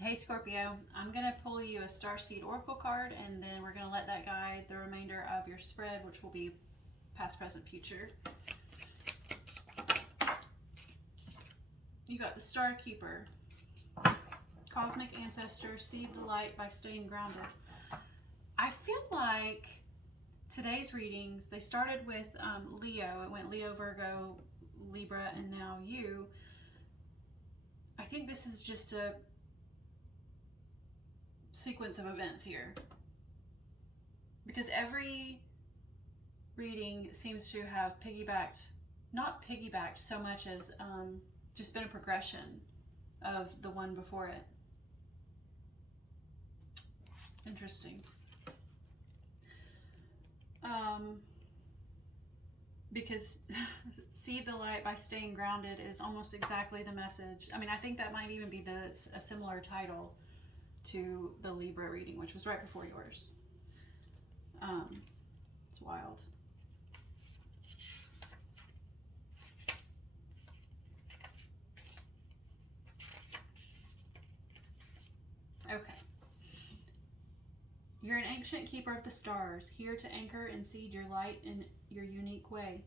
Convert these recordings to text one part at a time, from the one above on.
Hey Scorpio, I'm going to pull you a Starseed Oracle card and then we're going to let that guide the remainder of your spread, which will be past, present, future. You got the Star Keeper. Cosmic Ancestor, seed the light by staying grounded. I feel like today's readings, they started with Leo. It went Leo, Virgo, Libra, and now you. I think this is just a sequence of events here, because every reading seems to have not piggybacked so much as just been a progression of the one before it. Interesting. Because see the light by staying grounded is almost exactly the message. I mean, I think that might even be a similar title to the Libra reading, which was right before yours. It's wild. Okay. You're an ancient keeper of the stars, here to anchor and seed your light in your unique way.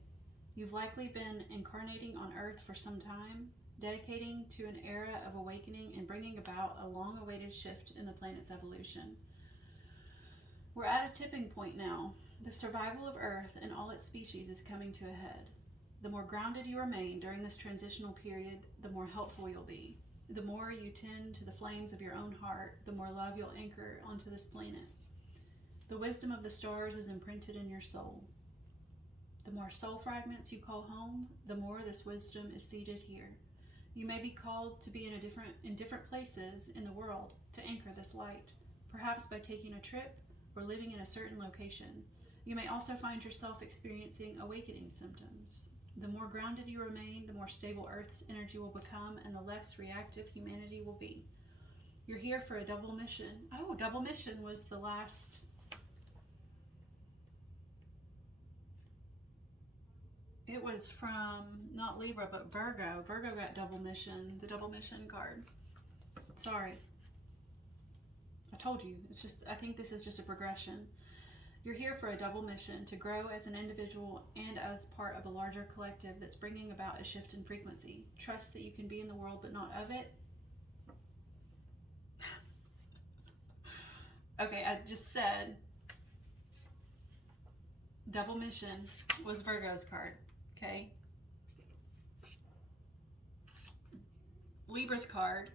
You've likely been incarnating on Earth for some time, dedicating to an era of awakening and bringing about a long-awaited shift in the planet's evolution. We're at a tipping point now. The survival of Earth and all its species is coming to a head. The more grounded you remain during this transitional period, the more helpful you'll be. The more you tend to the flames of your own heart, the more love you'll anchor onto this planet. The wisdom of the stars is imprinted in your soul. The more soul fragments you call home, the more this wisdom is seated here. You may be called to be in different places in the world to anchor this light, perhaps by taking a trip or living in a certain location. You may also find yourself experiencing awakening symptoms. The more grounded you remain, the more stable Earth's energy will become and the less reactive humanity will be. You're here for a double mission. Oh, double mission was the last. It was from not Libra, but Virgo. Virgo got double mission, the double mission card. Sorry. I told you. I think this is just a progression. You're here for a double mission, to grow as an individual and as part of a larger collective that's bringing about a shift in frequency. Trust that you can be in the world but not of it. Okay, I just said double mission was Virgo's card. Okay. Libra's card,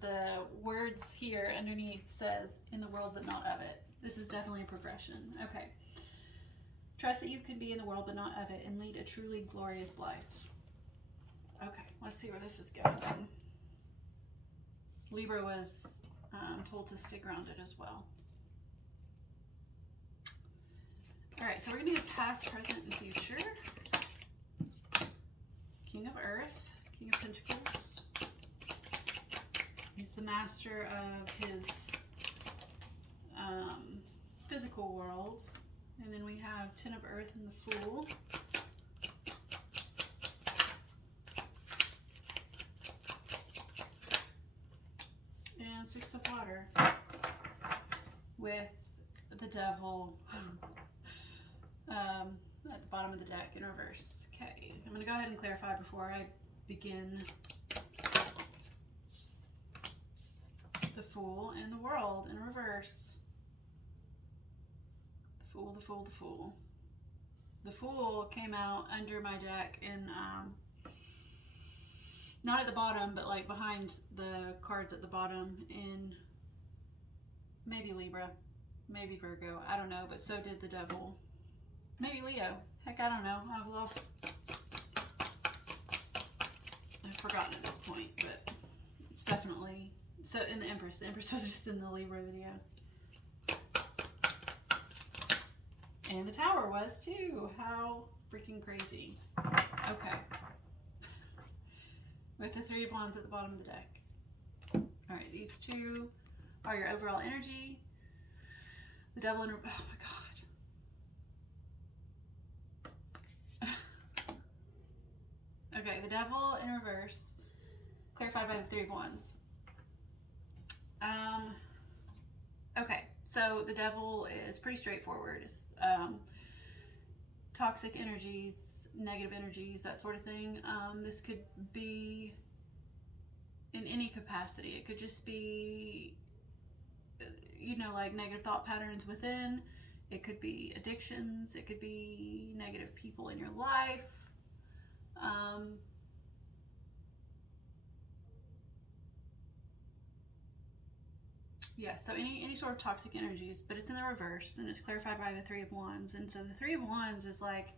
the words here underneath says in the world but not of it. This is definitely a progression. Okay. Trust that you can be in the world but not of it and lead a truly glorious life. Okay, let's see where this is going. Libra was told to stay grounded as well. All right, so we're going to get past, present, and future. King of Earth, King of Pentacles. He's the master of his physical world. And then we have Ten of Earth and the Fool. And Six of Water with the Devil at the bottom of the deck in reverse. Okay, I'm going to go ahead and clarify before I begin. The Fool and the World in reverse. The Fool, the Fool, the Fool. The Fool came out under my deck in, not at the bottom, but like behind the cards at the bottom in maybe Libra, maybe Virgo, I don't know, but so did the Devil. Maybe Leo. Heck, I don't know. I've forgotten at this point, but it's definitely, so in the Empress was just in the Libra video. And the Tower was too. How freaking crazy. Okay. With the Three of Wands at the bottom of the deck. Alright, these two are your overall energy. The Devil in, oh my god. Okay, the Devil in reverse, clarified by the Three of Wands. So the devil is pretty straightforward. It's toxic energies, negative energies, that sort of thing. This could be in any capacity. It could just be, like negative thought patterns within. It could be addictions. It could be negative people in your life. So any sort of toxic energies, but it's in the reverse, and it's clarified by the Three of Wands. And so the Three of Wands is like,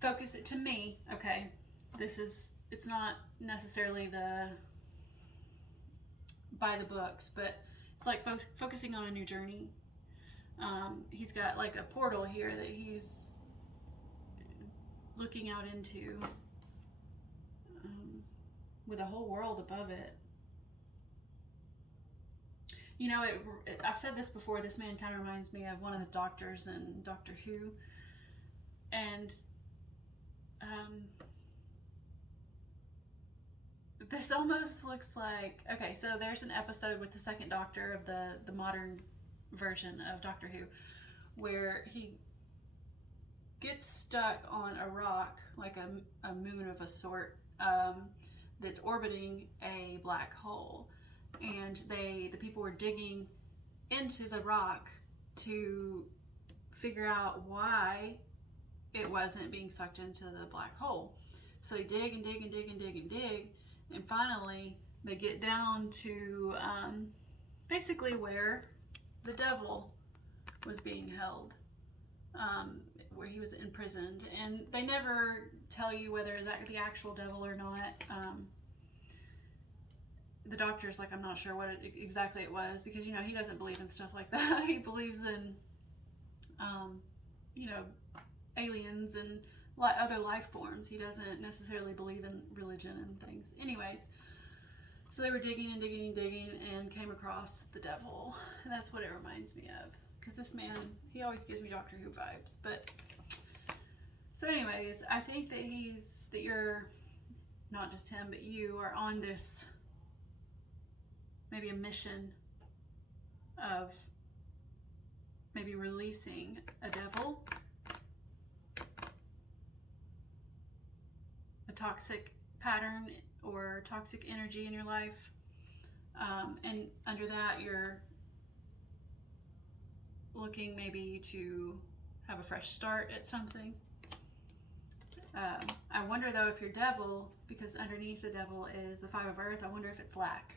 focus it to me, okay? It's not necessarily the by the books, but it's like focusing on a new journey. He's got like a portal here that he's looking out into, with a whole world above it. I've said this before, this man kind of reminds me of one of the doctors in Doctor Who. And this almost looks like, okay, so there's an episode with the second Doctor of the modern version of Doctor Who, where he gets stuck on a rock, like a moon of a sort, that's orbiting a black hole. And the people were digging into the rock to figure out why it wasn't being sucked into the black hole. So they dig and dig and dig and dig and dig, and finally they get down to basically where the devil was being held, where he was imprisoned. And they never tell you whether it's the actual devil or not. The doctor's like, I'm not sure what exactly it was, because he doesn't believe in stuff like that. He believes in aliens and other life forms. He doesn't necessarily believe in religion and things. Anyways, so they were digging and digging and digging and came across the devil. And that's what it reminds me of, because this man, he always gives me Doctor Who vibes. But so anyways, I think that you're, not just him, but you are on this, maybe a mission of maybe releasing a devil, a toxic pattern or toxic energy in your life. And under that, you're looking maybe to have a fresh start at something. I wonder though if your devil, because underneath the devil is the Five of Earth, I wonder if it's lack.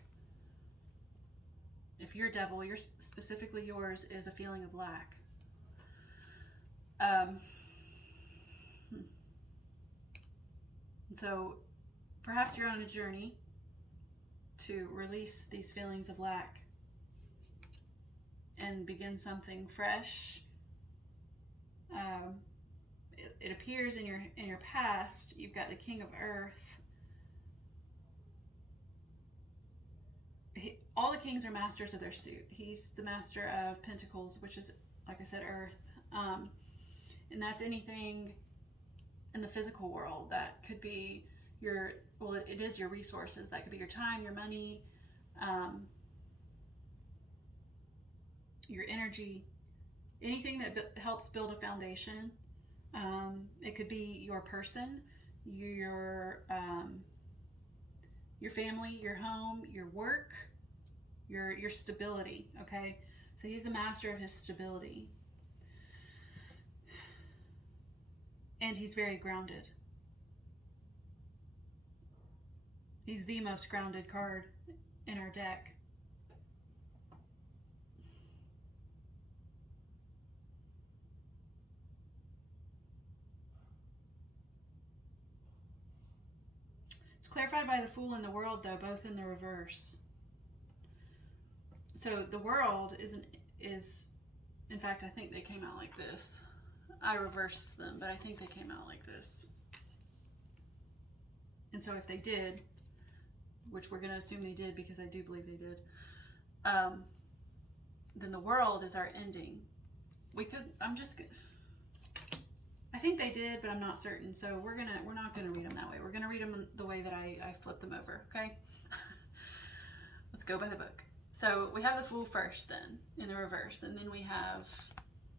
If your devil, specifically yours, is a feeling of lack. So perhaps you're on a journey to release these feelings of lack and begin something fresh. It appears in your past, you've got the King of Earth. All the kings are masters of their suit. He's the master of Pentacles, which is, like I said, Earth. And that's anything in the physical world. That could be it is your resources. That could be your time, your money, your energy, anything that helps build a foundation. It could be your person, your family, your home, your work, your stability, okay? So he's the master of his stability. And he's very grounded. He's the most grounded card in our deck. It's clarified by the Fool and the World, though, both in the reverse. So the World is, in fact, I think they came out like this. I reversed them, but I think they came out like this. And so if they did, which we're going to assume they did because I do believe they did, then the World is our ending. I think they did, but I'm not certain. So we're not gonna read them that way. We're gonna read them the way that I flipped them over. Okay. Let's go by the book. So we have the Fool first then, in the reverse, and then we have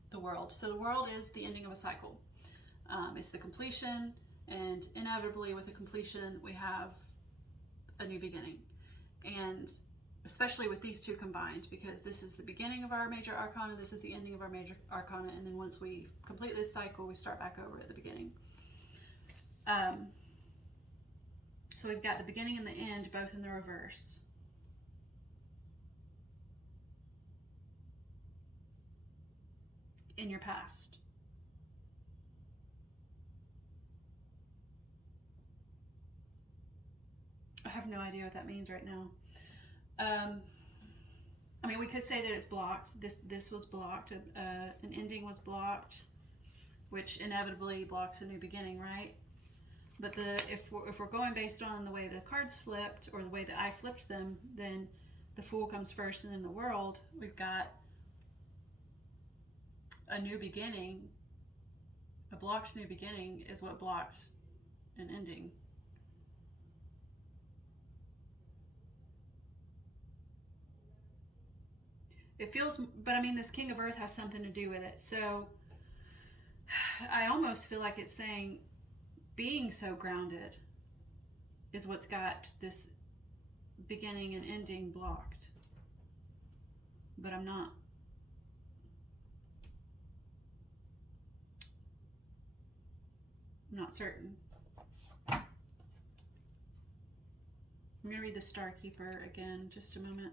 the World. So the World is the ending of a cycle. It's the completion, and inevitably with a completion, we have a new beginning. And especially with these two combined, because this is the beginning of our major arcana, this is the ending of our major arcana, and then once we complete this cycle, we start back over at the beginning. So we've got the beginning and the end both in the reverse. In your past. I have no idea what that means right now. I mean, we could say that it's blocked. This was blocked. An ending was blocked, which inevitably blocks a new beginning, right? But if we're going based on the way the cards flipped, or the way that I flipped them, then the Fool comes first, and then the World. We've got a new beginning. A blocked new beginning is what blocked an ending. It feels, but I mean, this King of Earth has something to do with it. So I almost feel like it's saying being so grounded is what's got this beginning and ending blocked. But I'm not certain. I'm going to read the Star Keeper again, just a moment.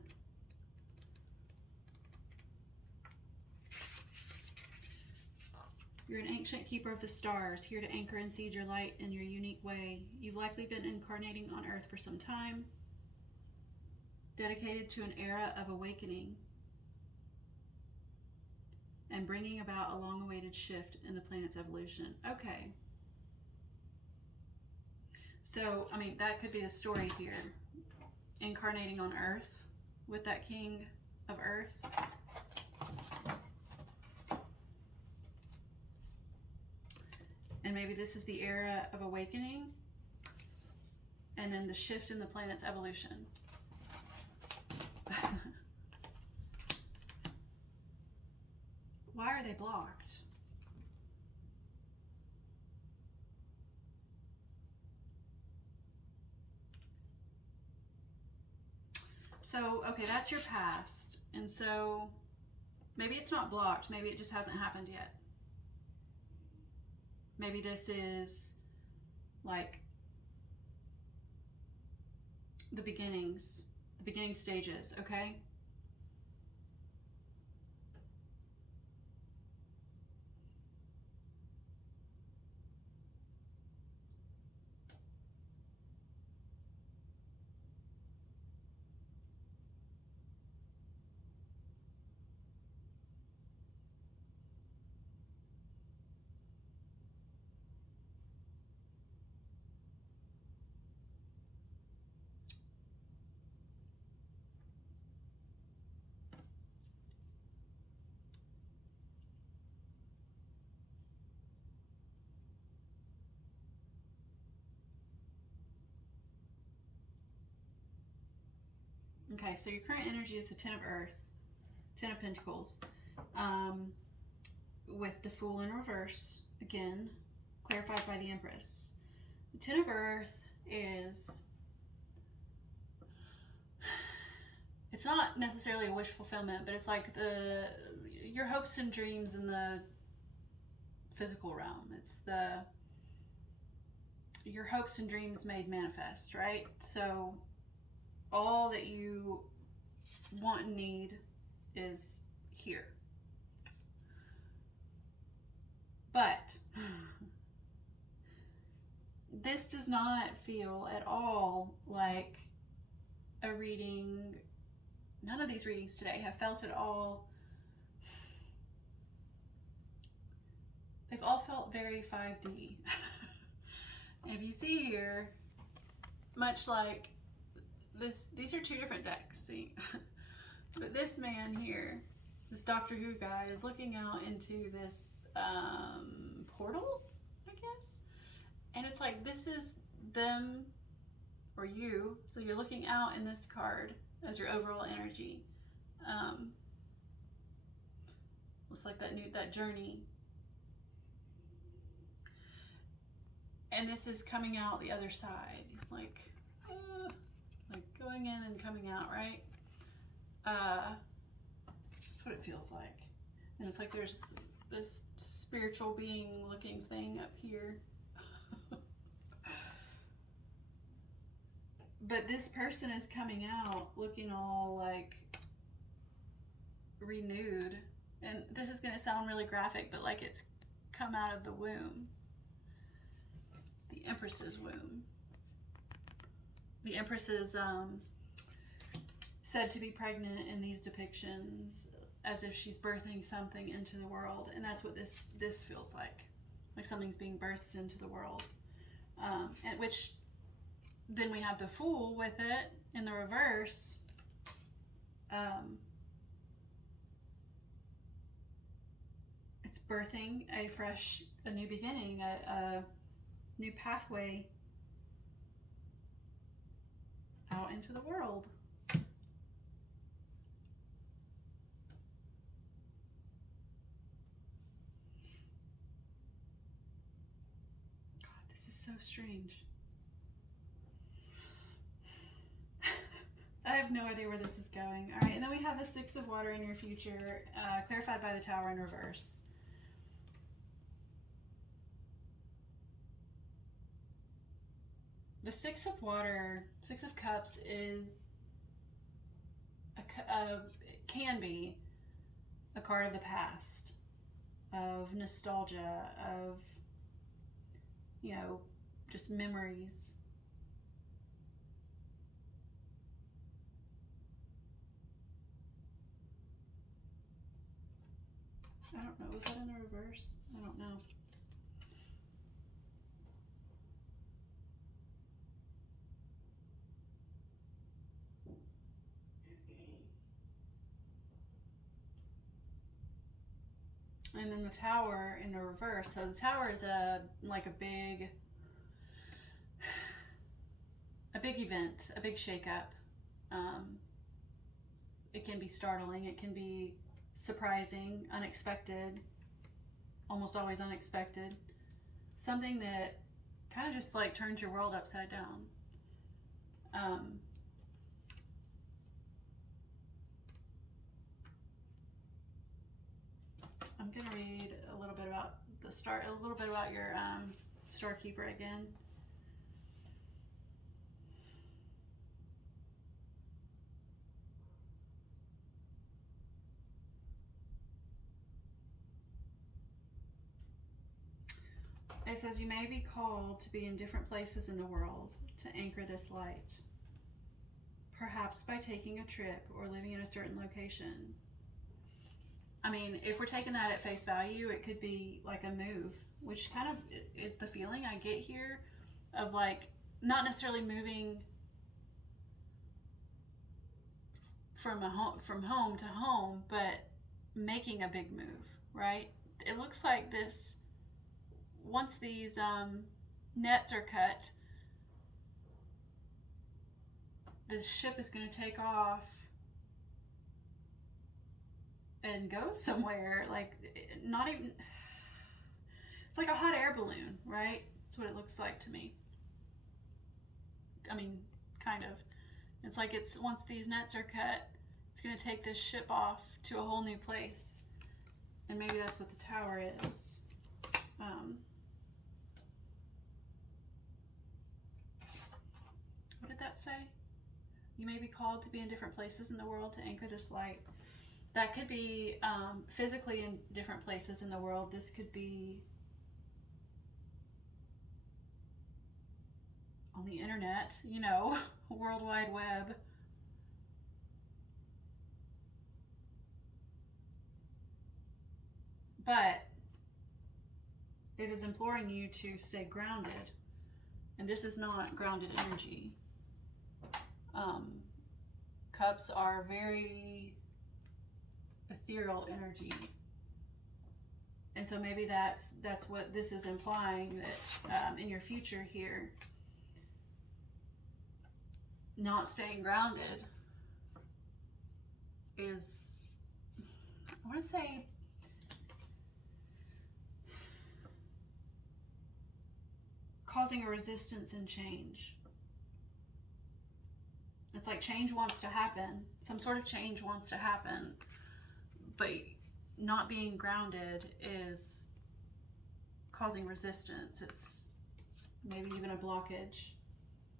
You're an ancient keeper of the stars, here to anchor and seed your light in your unique way. You've likely been incarnating on Earth for some time, dedicated to an era of awakening and bringing about a long-awaited shift in the planet's evolution. Okay. So, I mean, that could be the story here. Incarnating on Earth with that King of Earth. And maybe this is the era of awakening, and then the shift in the planet's evolution. Why are they blocked? So, okay, that's your past. And so maybe it's not blocked. Maybe it just hasn't happened yet. Maybe this is like the beginning stages, okay? Okay, so your current energy is the Ten of Earth, Ten of Pentacles, with the Fool in reverse, again, clarified by the Empress. The Ten of Earth is, it's not necessarily a wish fulfillment, but it's like your hopes and dreams in the physical realm. It's your hopes and dreams made manifest, right? So all that you want and need is here. But this does not feel at all like a reading. None of these readings today have felt at all. They've all felt very 5D. If you see here, much like this, these are two different decks, see? But this man here, this Doctor Who guy, is looking out into this portal, I guess? And it's like, this is them, or you, so you're looking out in this card as your overall energy. Looks like that journey. And this is coming out the other side, like going in and coming out, right? That's what it feels like. And it's like there's this spiritual being looking thing up here. But this person is coming out looking all like renewed. And this is going to sound really graphic, but like it's come out of the womb. The Empress's womb. The Empress is said to be pregnant in these depictions, as if she's birthing something into the world. And that's what this feels like something's being birthed into the world. And which then we have the Fool with it in the reverse. It's birthing a new beginning, a new pathway out into the world. God, this is so strange. I have no idea where this is going. All right, and then we have a Six of Water in your future, clarified by the Tower in reverse. The Six of Water, Six of Cups is can be a card of the past, of nostalgia, of, you know, just memories. I don't know, was that in the reverse? I don't know. And then the Tower in the reverse. So the Tower is a big event, a big shakeup. It can be startling. It can be surprising, unexpected, almost always unexpected. Something that kind of just like turns your world upside down. I'm gonna read a little bit about your Star Keeper again. It says, you may be called to be in different places in the world to anchor this light. Perhaps by taking a trip or living in a certain location. I mean, if we're taking that at face value, it could be like a move, which kind of is the feeling I get here of like, not necessarily moving from home to home, but making a big move, right? It looks like this, once these nets are cut, this ship is going to take off and go somewhere. Like, not even, it's like a hot air balloon, right? That's what it looks like to me. I mean, kind of. It's like once these nets are cut, it's going to take this ship off to a whole new place. And maybe that's what the Tower is. What did that say? You may be called to be in different places in the world to anchor this light. That could be physically in different places in the world. This could be on the internet, you know, World Wide Web. But it is imploring you to stay grounded. And this is not grounded energy. Cups are very ethereal energy. And so maybe that's what this is implying, that in your future here, not staying grounded is, I want to say, causing a resistance in change. It's like change wants to happen. Some sort of change wants to happen, but not being grounded is causing resistance. It's maybe even a blockage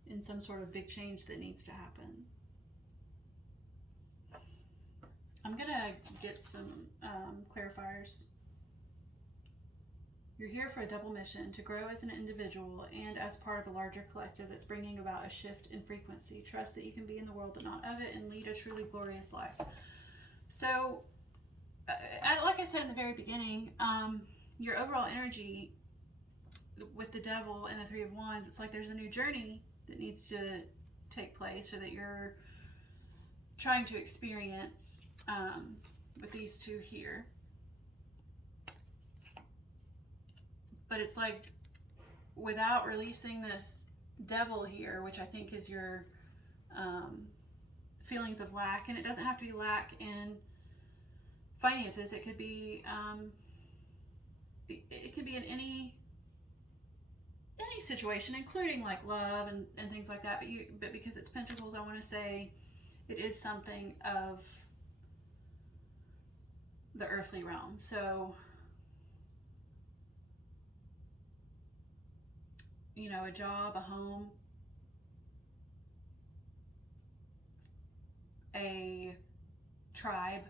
in some sort of big change that needs to happen. I'm gonna get some clarifiers. You're here for a double mission, to grow as an individual and as part of a larger collective that's bringing about a shift in frequency. Trust that you can be in the world but not of it, and lead a truly glorious life. So, like I said in the very beginning, your overall energy with the Devil and the Three of Wands, it's like there's a new journey that needs to take place, or that you're trying to experience with these two here. But it's like, without releasing this Devil here, which I think is your feelings of lack, and it doesn't have to be lack in finances. It could be it could be in any situation, including like love and things like that. But because it's Pentacles, I want to say it is something of the earthly realm. So, you know, a job, a home, a tribe,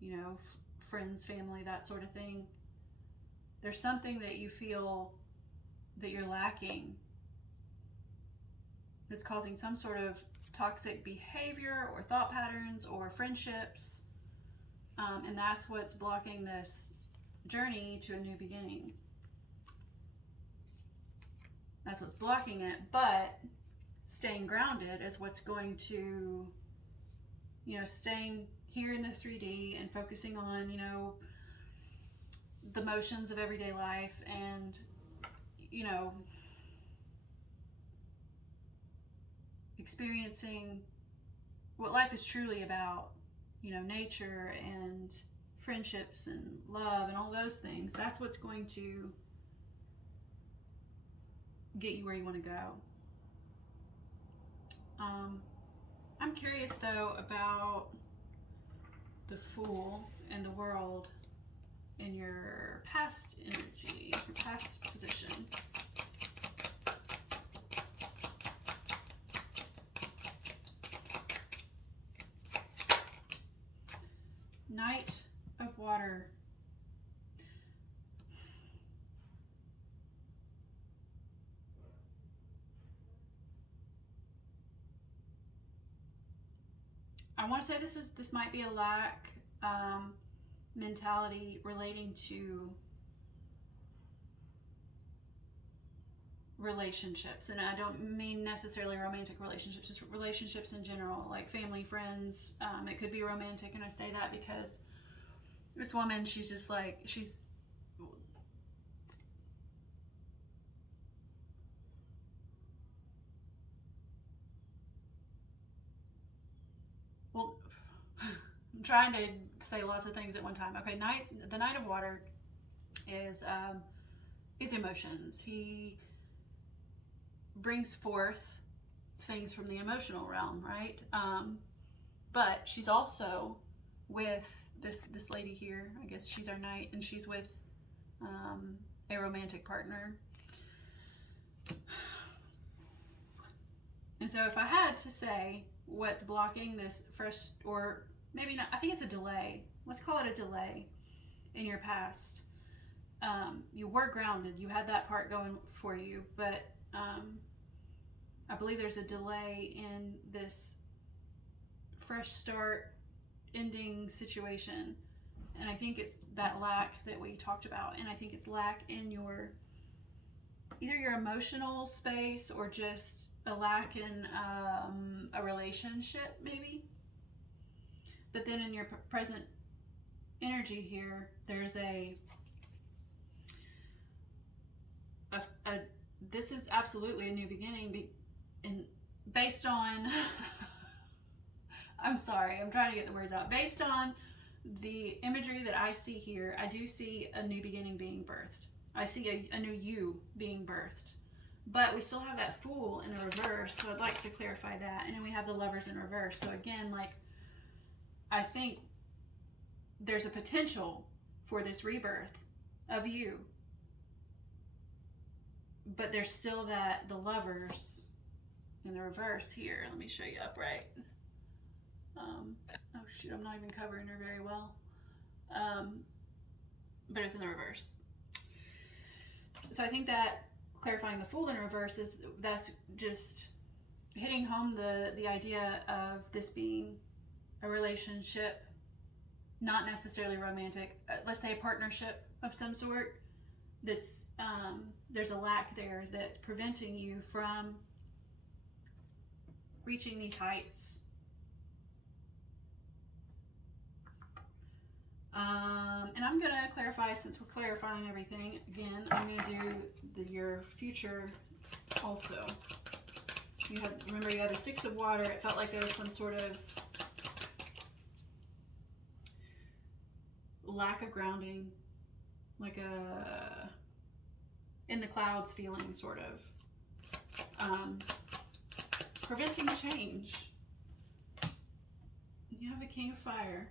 you know, friends, family, that sort of thing. There's something that you feel that you're lacking that's causing some sort of toxic behavior or thought patterns or friendships. And that's what's blocking this journey to a new beginning. That's what's blocking it. But staying grounded is what's going to, you know, staying here in the 3D and focusing on, you know, the motions of everyday life, and, you know, experiencing what life is truly about, you know, nature and friendships and love and all those things. That's what's going to get you where you want to go. I'm curious though about the Fool and the World in your past energy, your past position. Knight of Water. I want to say this might be a lack mentality relating to relationships, and I don't mean necessarily romantic relationships, just relationships in general, like family, friends. It could be romantic, and I say that because this woman, she's just like, she's well, I'm trying to say lots of things at one time. Okay, the Knight of Water is emotions. He brings forth things from the emotional realm, right? But she's also with this lady here. I guess she's our knight, and she's with a romantic partner. And so if I had to say what's blocking this first, or maybe not, I think it's a delay. Let's call it a delay in your past. You were grounded. You had that part going for you, but I believe there's a delay in this fresh start ending situation. And I think it's that lack that we talked about. And I think it's lack in your, either your emotional space or just a lack in a relationship, maybe. But then in your present energy here, there's this is absolutely a new beginning, and based on I'm sorry, I'm trying to get the words out. Based on the imagery that I see here, I do see a new beginning being birthed. I see a new you being birthed. But we still have that Fool in the reverse, so I'd like to clarify that. And then we have the Lovers in reverse. So again, like, I think there's a potential for this rebirth of you. But there's still the Lovers in the reverse here. Let me show you upright. Oh shoot, I'm not even covering her very well. But it's in the reverse. So I think that clarifying the Fool in reverse that's just hitting home the idea of this being a relationship, not necessarily romantic, let's say a partnership of some sort. That's there's a lack there that's preventing you from reaching these heights. And I'm going to clarify, since we're clarifying everything, again, I'm going to do your future also. Remember, you had the Six of Water. It felt like there was some sort of lack of grounding, like a in the clouds feeling, sort of. Preventing change. You have a King of Fire.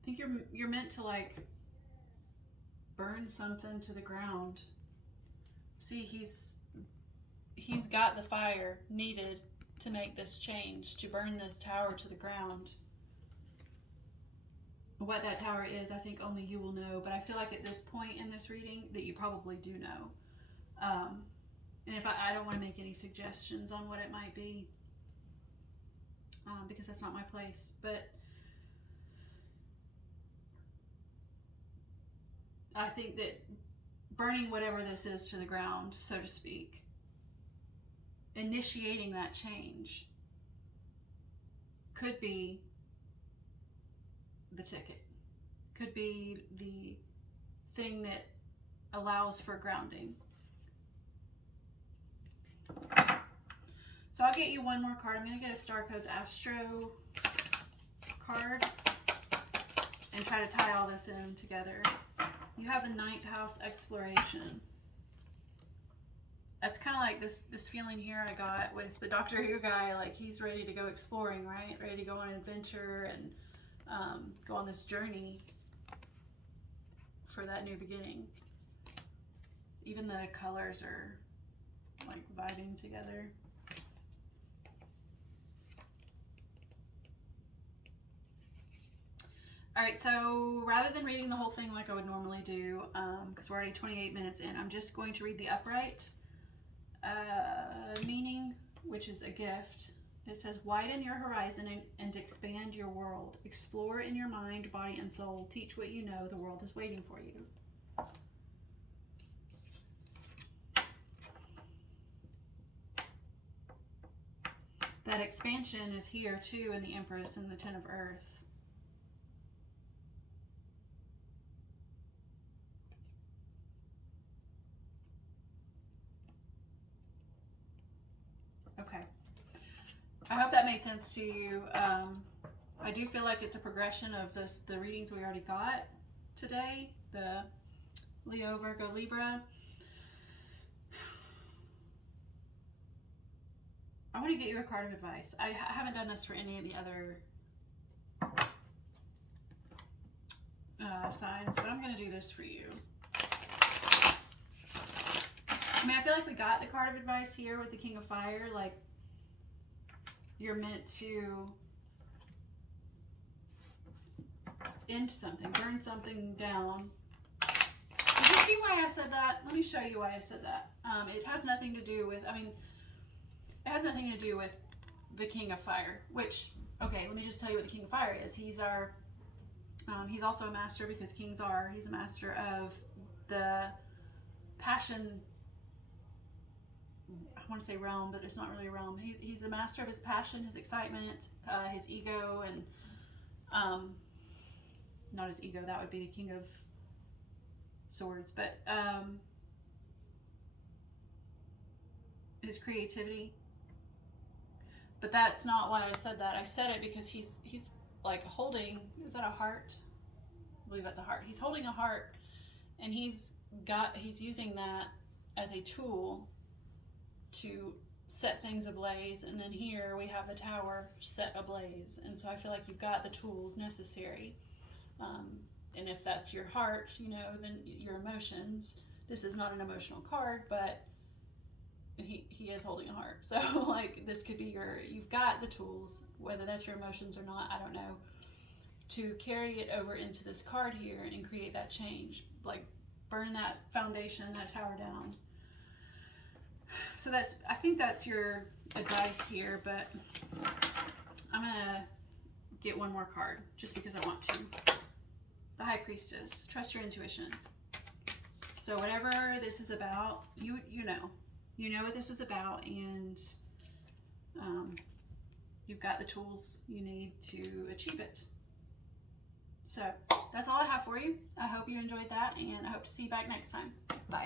I think you're meant to, like, burn something to the ground. See, he's got the fire needed to make this change, to burn this tower to the ground. What that tower is, I think only you will know, but I feel like at this point in this reading that you probably do know. And if I don't want to make any suggestions on what it might be, because that's not my place, but I think that burning whatever this is to the ground, so to speak, initiating that change could be the ticket, could be the thing that allows for grounding. So I'll get you one more card. I'm going to get a Star Codes Astro card and try to tie all this in together. You have the Ninth House Exploration. That's kind of like this feeling here I got with the Doctor Who guy. Like, he's ready to go exploring, right? Ready to go on an adventure and go on this journey for that new beginning. Even the colors are like vibing together. Alright, so rather than reading the whole thing like I would normally do, because we're already 28 minutes in, I'm just going to read the upright meaning, which is a gift. It says, widen your horizon and expand your world. Explore in your mind, body, and soul. Teach what you know. The world is waiting for you. That expansion is here too in the Empress and the Ten of Earth. Okay. I hope that made sense to you. I do feel like it's a progression of the readings we already got today. The Leo, Virgo, Libra. I want to get you a card of advice. I haven't done this for any of the other signs, but I'm going to do this for you. I mean, I feel like we got the card of advice here with the King of Fire. Like, you're meant to end something, burn something down. Did you see why I said that? Let me show you why I said that. It has nothing to do with, it has nothing to do with the King of Fire, which, okay, let me just tell you what the King of Fire is. He's our, he's also a master, because kings are, he's a master of the passion, I want to say realm, but it's not really a realm. He's a master of his passion, his excitement, his ego, and not his ego, that would be the King of Swords, but his creativity. But that's not why I said that. I said it because he's like holding, is that a heart? I believe that's a heart. He's holding a heart, and he's using that as a tool to set things ablaze. And then here we have the tower set ablaze. And so I feel like you've got the tools necessary. And if that's your heart, you know, then your emotions. This is not an emotional card, but he is holding a heart. So like this could be you've got the tools, whether that's your emotions or not, I don't know, to carry it over into this card here and create that change. Like burn that foundation, that tower down. So I think that's your advice here, but I'm gonna get one more card just because I want to. The High Priestess. Trust your intuition. So whatever this is about, you know what this is about, and you've got the tools you need to achieve it. So that's all I have for you. I hope you enjoyed that, and I hope to see you back next time. Bye.